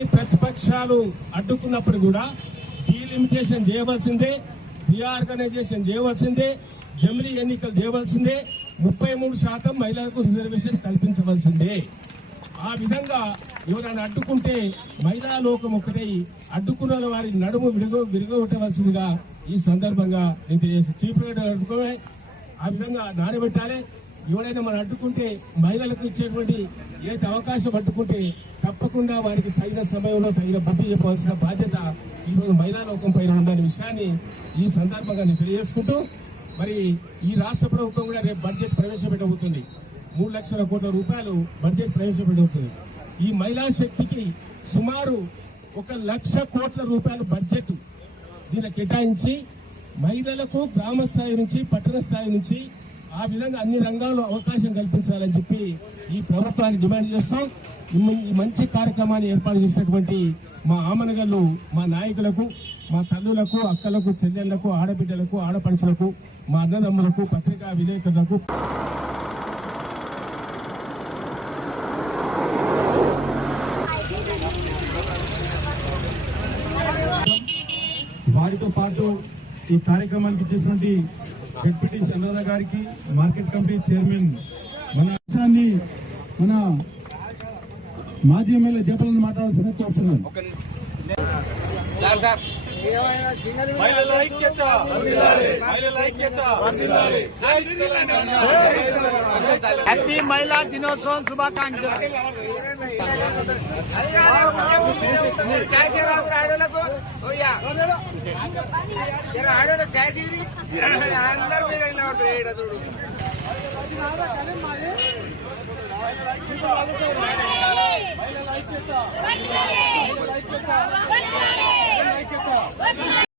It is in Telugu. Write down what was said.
ప్రతిపక్షాలు అడ్డుకున్నప్పుడు కూడా డీలిమిటేషన్ చేయవలసిందే, రీఆర్గనైజేషన్ చేయవలసిందే, జమిలీ ఎన్నికలు చేయవలసిందే, 33% మహిళలకు రిజర్వేషన్ కల్పించవలసిందే. ఆ విధంగా ఎవరైనా అడ్డుకుంటే మహిళా లోకం ఒకటై అడ్డుకున్న వారి నడుము విరగొట్టవలసిందిగా ఈ సందర్భంగా నేను తెలియజేసి చీఫ్ అడ్డుకోవే ఆ విధంగా నానబెట్టాలి. ఎవరైనా మనం అడ్డుకుంటే మహిళలకు ఇచ్చేటువంటి ఏ అవకాశం అడ్డుకుంటే తప్పకుండా వారికి తగిన సమయంలో తగిన బుద్ధి చెప్పవలసిన బాధ్యత ఈరోజు మహిళా లోకం పైన ఉందనే విషయాన్ని ఈ సందర్భంగా నేను తెలియజేసుకుంటూ, మరి ఈ రాష్ట్ర ప్రభుత్వం కూడా రేపు బడ్జెట్ ప్రవేశపెట్టబోతుంది. 3 లక్షల కోట్ల రూపాయలు బడ్జెట్ ప్రవేశపెట్టబోతుంది. ఈ మహిళా శక్తికి సుమారు 1 లక్ష కోట్ల రూపాయల బడ్జెట్ దీన్ని కేటాయించి మహిళలకు గ్రామ స్థాయి నుంచి పట్టణ స్థాయి నుంచి ఆ విధంగా అన్ని రంగాల్లో అవకాశం కల్పించాలని చెప్పి ఈ ప్రభుత్వాన్ని డిమాండ్ చేస్తూ ఈ మంచి కార్యక్రమాన్ని ఏర్పాటు చేసినటువంటి మా ఆమనగల్లు మా నాయకులకు, మా తల్లులకు, అక్కలకు, చెల్లెళ్లకు, ఆడబిడ్డలకు, ఆడపడుచులకు, మా అన్నదమ్ములకు, పత్రికా విలేకరులకు వారితో పాటు ఈ కార్యక్రమానికి చేసినటువంటి డిప్యూటీ అనురాధ గారికి, మార్కెట్ కమిటీ చైర్మన్ మన అంశాన్ని మన మాజీ ఎమ్మెల్యే జపాలను మాట్లాడాల్సిన కోరుతున్నాను. హ్యాపీ మహిళా దినోత్సవం శుభాకాంక్షలు. అందరూ